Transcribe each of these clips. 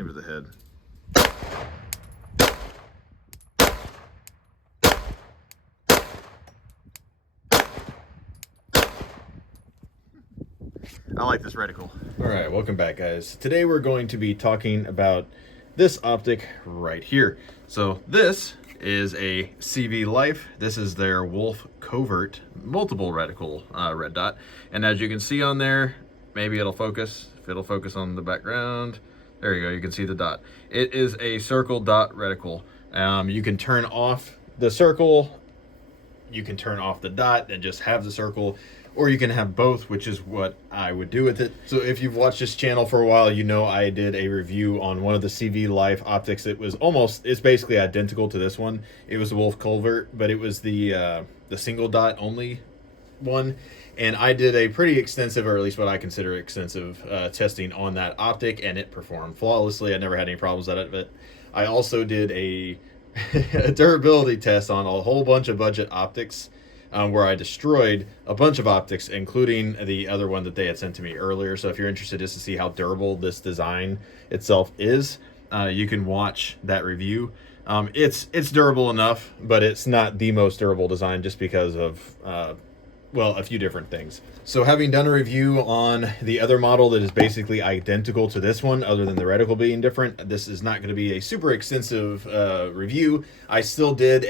Same with the head. I like this reticle. All right, welcome back, guys. Today we're going to be talking about this optic right here. So this is a CVLife. This is their Wolf Covert multiple reticle red dot. And as you can see on there, maybe it'll focus. If it'll focus on the background, there you go. You can see the dot. It is a circle dot reticle. You can turn off the circle. You can turn off the dot and just have the circle, or you can have both, which is what I would do with it. So if you've watched this channel for a while, you know I did a review on one of the CVLife optics. It's basically identical to this one. It was the Wolf Covert, but it was the single dot only one. And I did a pretty extensive, or at least what I consider extensive, testing on that optic, and it performed flawlessly. I never had any problems out of it. I also did a durability test on a whole bunch of budget optics, where I destroyed a bunch of optics, including the other one that they had sent to me earlier. So if you're interested just to see how durable this design itself is, you can watch that review. It's durable enough, but it's not the most durable design just because of well, a few different things. So having done a review on the other model that is basically identical to this one, other than the reticle being different, this is not going to be a super extensive review. I still did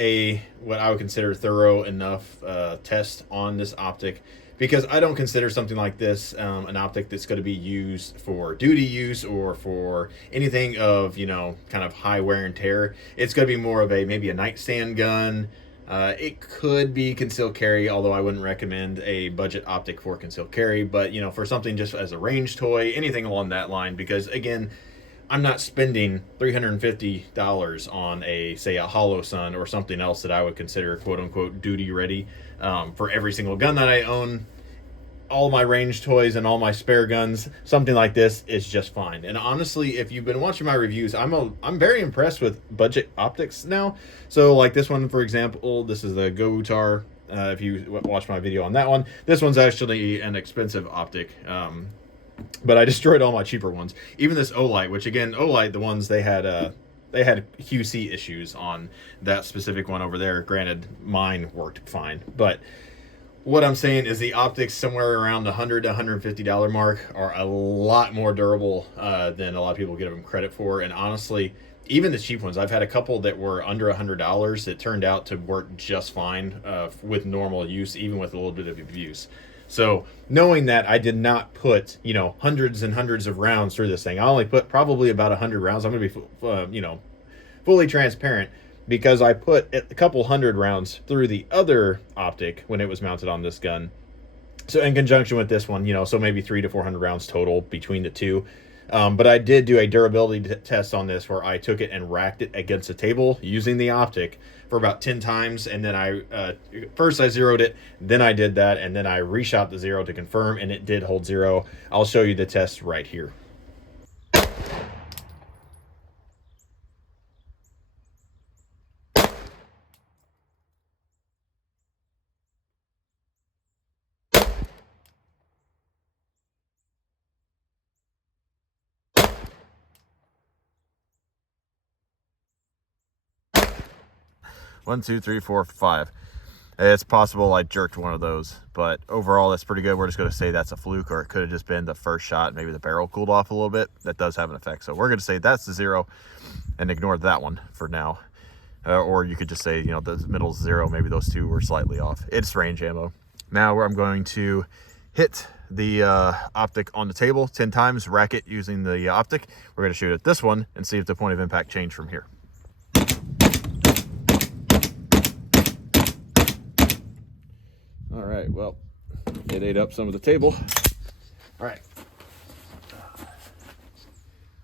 what I would consider thorough enough test on this optic, because I don't consider something like this an optic that's going to be used for duty use or for anything of, you know, kind of high wear and tear. It's going to be more of maybe a nightstand gun. It could be concealed carry, although I wouldn't recommend a budget optic for concealed carry, but you know, for something just as a range toy, anything along that line, because again, I'm not spending $350 on say a Hollow Sun or something else that I would consider quote unquote duty ready for every single gun that I own. All my range toys and all my spare guns, something like this is just fine. And honestly, if you've been watching my reviews, I'm very impressed with budget optics now. So like this one, for example, this is the Go-Utar. If you watch my video on that one, this one's actually an expensive optic. But I destroyed all my cheaper ones. Even this Olight, which again, Olight, the ones they had QC issues on that specific one over there. Granted, mine worked fine, but what I'm saying is the optics somewhere around the $100 to $150 mark are a lot more durable than a lot of people give them credit for. And honestly, even the cheap ones, I've had a couple that were under $100 that turned out to work just fine with normal use, even with a little bit of abuse. So knowing that, I did not put, you know, hundreds and hundreds of rounds through this thing. I only put probably about 100 rounds. I'm going to be, you know, fully transparent, because I put a couple hundred rounds through the other optic when it was mounted on this gun. So in conjunction with this one, you know, so maybe 300 to 400 rounds total between the two. But I did do a durability test on this where I took it and racked it against a table using the optic for about 10 times. And then first I zeroed it, then I did that, and then I reshot the zero to confirm, and it did hold zero. I'll show you the test right here. 1, 2, 3, 4, 5. It's possible I jerked one of those, but overall that's pretty good. We're just going to say that's a fluke, or it could have just been the first shot. Maybe the barrel cooled off a little bit. That does have an effect. So we're going to say that's the zero and ignore that one for now. Or you could just say, you know, the middle's zero. Maybe those two were slightly off. It's range ammo. Now I'm going to hit the optic on the table 10 times, rack it using the optic. We're going to shoot at this one and see if the point of impact changed from here. All right, well, it ate up some of the table. All right.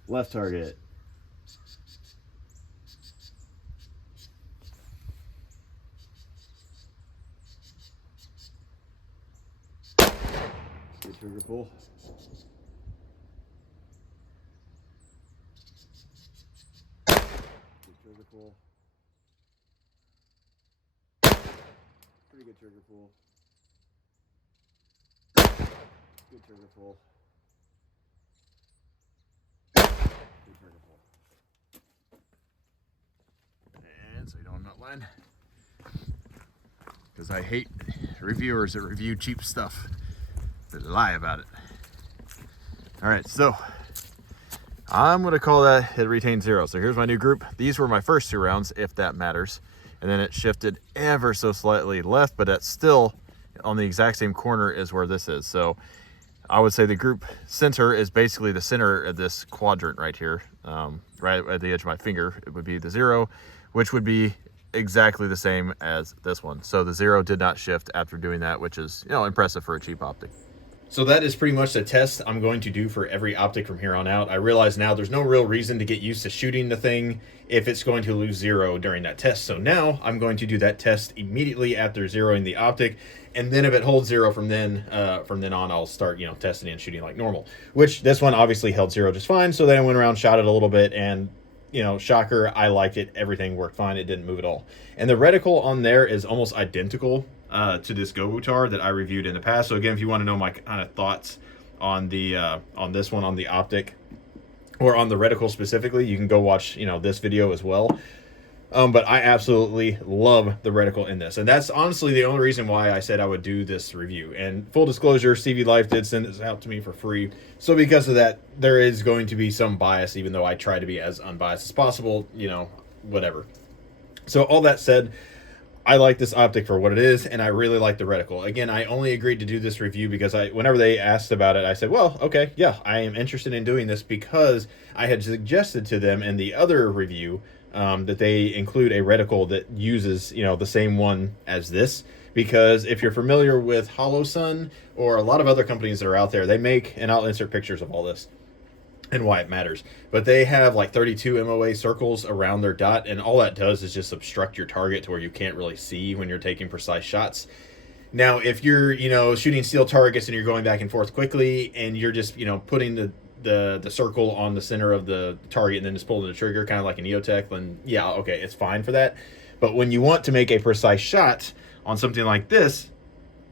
Left target. Good trigger pull. Good trigger pull. Pretty good trigger pull. Good trigger pull. Good trigger pull. outline because I hate reviewers that review cheap stuff that lie about it. All right, so I'm gonna call that it retained 0. So here's my new group. These were my first 2 rounds, if that matters. And then it shifted ever so slightly left, but that's still on the exact same corner as where this is. So I would say the group center is basically the center of this quadrant right here, right at the edge of my finger. It would be the 0, which would be exactly the same as this one. So the 0 did not shift after doing that, which is, you know, impressive for a cheap optic. So that is pretty much the test I'm going to do for every optic from here on out. I realize now there's no real reason to get used to shooting the thing if it's going to lose 0 during that test. So now I'm going to do that test immediately after zeroing the optic, and then if it holds 0 from then on, I'll start, you know, testing and shooting like normal. Which this one obviously held 0 just fine. So then I went around, shot it a little bit, and you know, shocker, I liked it. Everything worked fine. It didn't move at all. And the reticle on there is almost identical to this Gobutar that I reviewed in the past. So again, if you want to know my kind of thoughts on the on this one, on the optic, or on the reticle specifically, you can go watch, you know, this video as well. But I absolutely love the reticle in this, and that's honestly the only reason why I said I would do this review. And full disclosure, CVLife did send this out to me for free, so because of that, there is going to be some bias, even though I try to be as unbiased as possible, you know, whatever. So all that said, I like this optic for what it is, and I really like the reticle. Again, I only agreed to do this review because whenever they asked about it, I said, well, okay, yeah, I am interested in doing this because I had suggested to them in the other review that they include a reticle that uses, you know, the same one as this. Because if you're familiar with HoloSun or a lot of other companies that are out there, they make, and I'll insert pictures of all this and why it matters, but they have like 32 MOA circles around their dot, and all that does is just obstruct your target to where you can't really see when you're taking precise shots. Now, if you're, you know, shooting steel targets and you're going back and forth quickly, and you're just, you know, putting the circle on the center of the target and then just pulling the trigger, kind of like an EOTech, then yeah, okay, it's fine for that. But when you want to make a precise shot on something like this,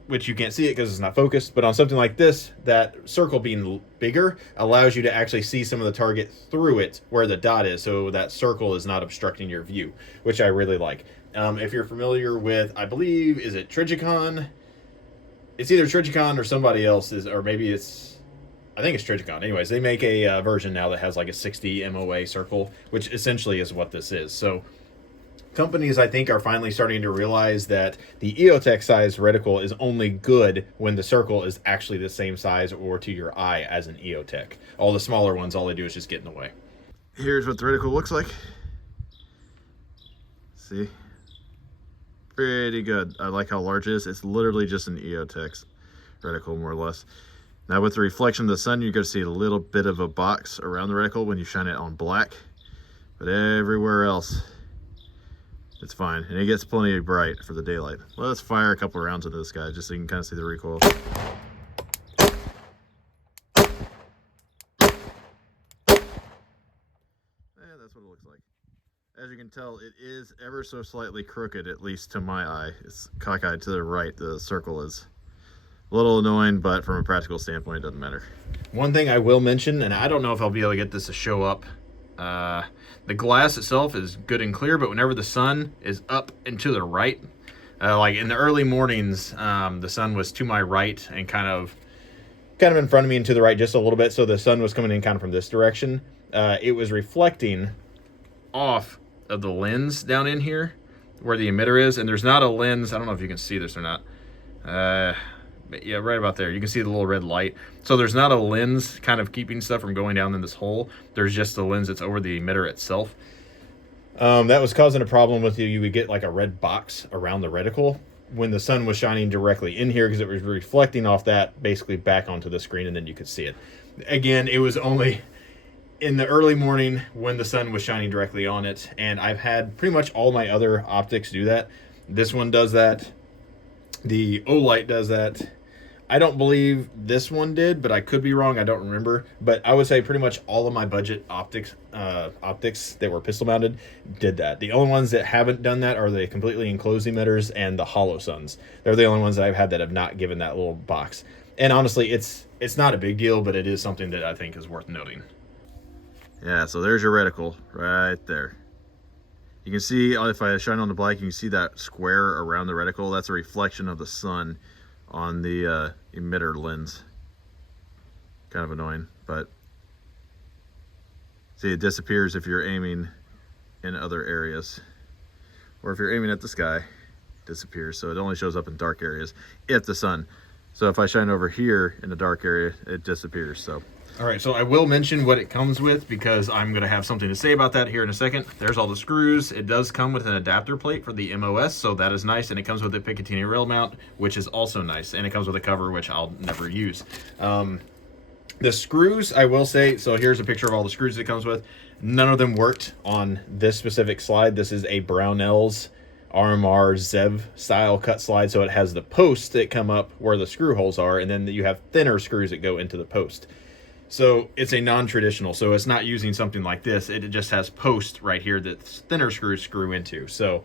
which you can't see it because it's not focused, but on something like this, that circle being bigger allows you to actually see some of the target through it where the dot is, so that circle is not obstructing your view, which I really like. If you're familiar with, I believe, is it Trigicon? It's either Trigicon or somebody else's, or maybe it's, I think it's Trigicon. Anyways, they make a version now that has like a 60 MOA circle, which essentially is what this is. So companies, I think, are finally starting to realize that the EOTech size reticle is only good when the circle is actually the same size or to your eye as an EOTech. All the smaller ones, all they do is just get in the way. Here's what the reticle looks like. See? Pretty good. I like how large it is. It's literally just an EOTech reticle, more or less. Now with the reflection of the sun, you're going to see a little bit of a box around the reticle when you shine it on black. But everywhere else, it's fine, and it gets plenty bright for the daylight. Let's fire a couple rounds into this guy just so you can kind of see the recoil. And that's what it looks like. As you can tell, it is ever so slightly crooked, at least to my eye. It's cockeyed to the right. The circle is a little annoying, but from a practical standpoint, it doesn't matter. One thing I will mention, and I don't know if I'll be able to get this to show up, the glass itself is good and clear, but whenever the sun is up and to the right, like in the early mornings, the sun was to my right and kind of in front of me and to the right just a little bit, so the sun was coming in kind of from this direction. It was reflecting off of the lens down in here where the emitter is, and there's not a lens. I don't know if you can see this or not. But yeah, right about there. You can see the little red light. So there's not a lens kind of keeping stuff from going down in this hole. There's just the lens that's over the emitter itself. That was causing a problem with you. You would get like a red box around the reticle when the sun was shining directly in here because it was reflecting off that basically back onto the screen, and then you could see it. Again, it was only in the early morning when the sun was shining directly on it, and I've had pretty much all my other optics do that. This one does that. The Olight does that. I don't believe this one did, but I could be wrong. I don't remember. But I would say pretty much all of my budget optics that were pistol mounted did that. The only ones that haven't done that are the completely enclosed emitters and the HoloSuns. They're the only ones that I've had that have not given that little box. And honestly, it's not a big deal, but it is something that I think is worth noting. Yeah, so there's your reticle right there. You can see, if I shine on the black, you can see that square around the reticle. That's a reflection of the sun on the emitter lens. Kind of annoying, but see, it disappears if you're aiming in other areas. Or if you're aiming at the sky, it disappears. So it only shows up in dark areas if the sun. So if I shine over here in the dark area, it disappears. So all right, so I will mention what it comes with because I'm going to have something to say about that here in a second. There's all the screws. It does come with an adapter plate for the MOS, so that is nice. And it comes with a Picatinny rail mount, which is also nice. And it comes with a cover, which I'll never use. The screws, I will say, so here's a picture of all the screws it comes with. None of them worked on this specific slide. This is a Brownells RMR Zev style cut slide, so it has the posts that come up where the screw holes are, and then you have thinner screws that go into the post. So it's a non-traditional, so it's not using something like this. It just has posts right here that thinner screws screw into. So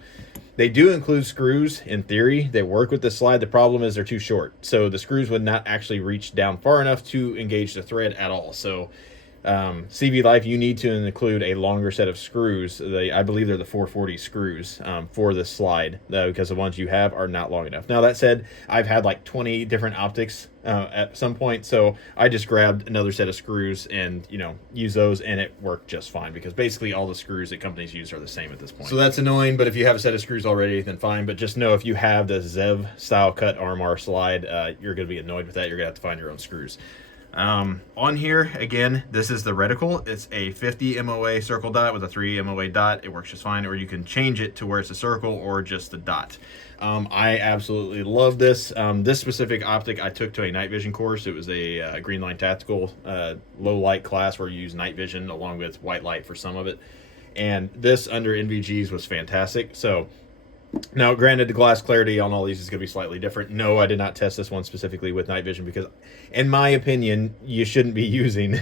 they do include screws in theory that work with the slide. The problem is they're too short. So the screws would not actually reach down far enough to engage the thread at all. So CVLife, you need to include a longer set of screws. I believe they're the 440 screws for this slide, because the ones you have are not long enough. Now that said, I've had like 20 different optics at some point, so I just grabbed another set of screws and use those, and it worked just fine because basically all the screws that companies use are the same at this point. So that's annoying, but if you have a set of screws already, then fine. But just know if you have the Zev style cut RMR slide, you're going to be annoyed with that. You're going to have to find your own screws. On here, again, this is the reticle. It's a 50 MOA circle dot with a 3 MOA dot. It works just fine, or you can change it to where it's a circle or just a dot. I absolutely love this. This specific optic I took to a night vision course. It was a Green Line Tactical low light class where you use night vision along with white light for some of it. And this under NVGs was fantastic. So now, granted, the glass clarity on all these is going to be slightly different. No, I did not test this one specifically with night vision because, in my opinion, you shouldn't be using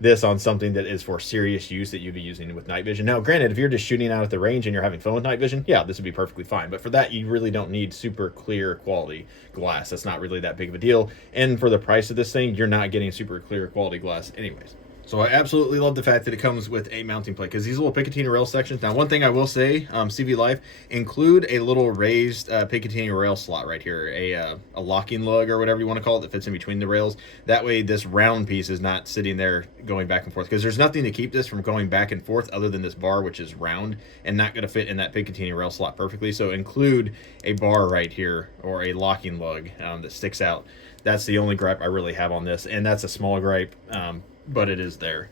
this on something that is for serious use that you'd be using with night vision. Now, granted, if you're just shooting out at the range and you're having fun with night vision, yeah, this would be perfectly fine. But for that, you really don't need super clear quality glass. That's not really that big of a deal. And for the price of this thing, you're not getting super clear quality glass anyways. So I absolutely love the fact that it comes with a mounting plate because these little Picatinny rail sections. Now, one thing I will say, CVLife, include a little raised Picatinny rail slot right here, a locking lug or whatever you want to call it that fits in between the rails. That way this round piece is not sitting there going back and forth because there's nothing to keep this from going back and forth other than this bar, which is round and not going to fit in that Picatinny rail slot perfectly. So include a bar right here or a locking lug that sticks out. That's the only gripe I really have on this, and that's a small gripe. But it is there.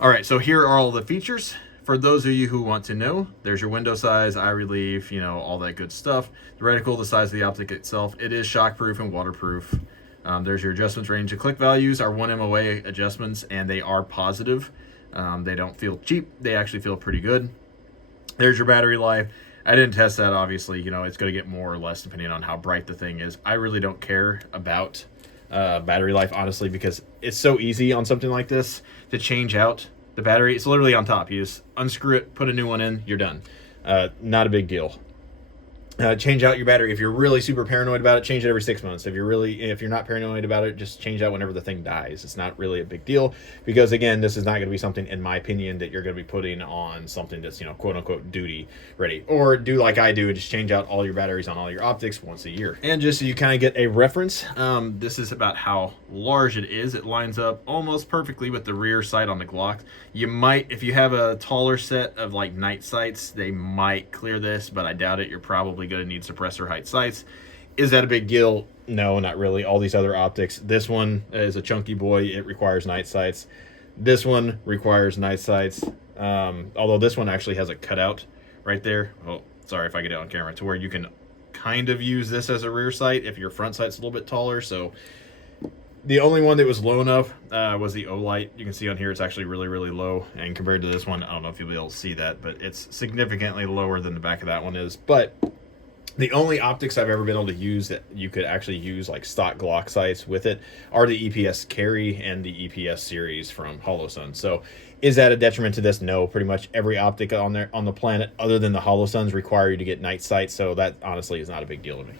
All right, so here are all the features. For those of you who want to know, there's your window size, eye relief, all that good stuff. The reticle, the size of the optic itself, it is shockproof and waterproof. There's your adjustments range. The click values are 1 MOA adjustments, and they are positive. They don't feel cheap. They actually feel pretty good. There's your battery life. I didn't test that, obviously. It's going to get more or less depending on how bright the thing is. I really don't care about battery life, honestly, because it's so easy on something like this to change out the battery. It's literally on top. You just unscrew it, put a new one in, you're done. Not a big deal. Change out your battery. If you're really super paranoid about it, change it every 6 months. If you're not paranoid about it, just change out whenever the thing dies. It's not really a big deal because, again, this is not going to be something, in my opinion, that you're going to be putting on something that's, quote unquote duty ready. Or do like I do and just change out all your batteries on all your optics once a year. And just so you kind of get a reference, this is about how large it is. It lines up almost perfectly with the rear sight on the Glock. You might, if you have a taller set of like night sights, they might clear this, but I doubt it. You're probably going to need suppressor height sights. Is that a big deal? No, not really. All these other optics. This one is a chunky boy. It requires night sights. This one requires night sights. Although this one actually has a cutout right there. Oh, sorry if I get it on camera, to where you can kind of use this as a rear sight if your front sight's a little bit taller. So the only one that was low enough was the O-Light. You can see on here it's actually really, really low. And compared to this one, I don't know if you'll be able to see that, but it's significantly lower than the back of that one is. But the only optics I've ever been able to use that you could actually use like stock Glock sights with it are the EPS Carry and the EPS series from HoloSun. So is that a detriment to this? No, pretty much every optic on the planet other than the HoloSuns require you to get night sights. So that honestly is not a big deal to me.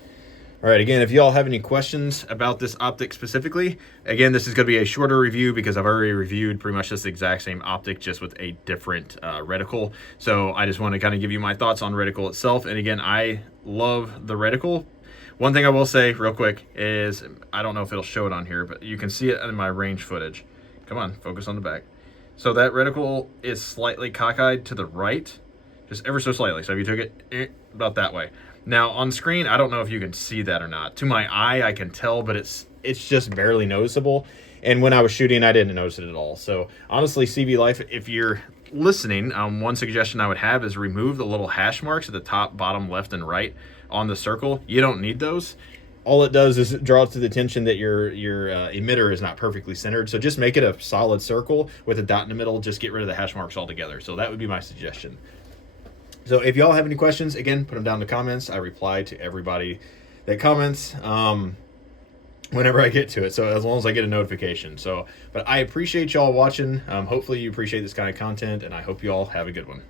All right, again, if y'all have any questions about this optic specifically, again, this is going to be a shorter review because I've already reviewed pretty much this exact same optic, just with a different reticle. So I just want to kind of give you my thoughts on reticle itself. And again, I love the reticle. One thing I will say real quick is, I don't know if it'll show it on here, but you can see it in my range footage. Come on, focus on the back. So that reticle is slightly cockeyed to the right, just ever so slightly. So if you took it about that way. Now on screen, I don't know if you can see that or not. To my eye, I can tell, but it's just barely noticeable. And when I was shooting, I didn't notice it at all. So honestly, CVLife, if you're listening, one suggestion I would have is remove the little hash marks at the top, bottom, left, and right on the circle. You don't need those. All it does is it draws to the attention that your emitter is not perfectly centered. So just make it a solid circle with a dot in the middle. Just get rid of the hash marks altogether. So that would be my suggestion. So if y'all have any questions, again, put them down in the comments. I reply to everybody that comments whenever I get to it. So as long as I get a notification. So, but I appreciate y'all watching. Hopefully you appreciate this kind of content, and I hope y'all have a good one.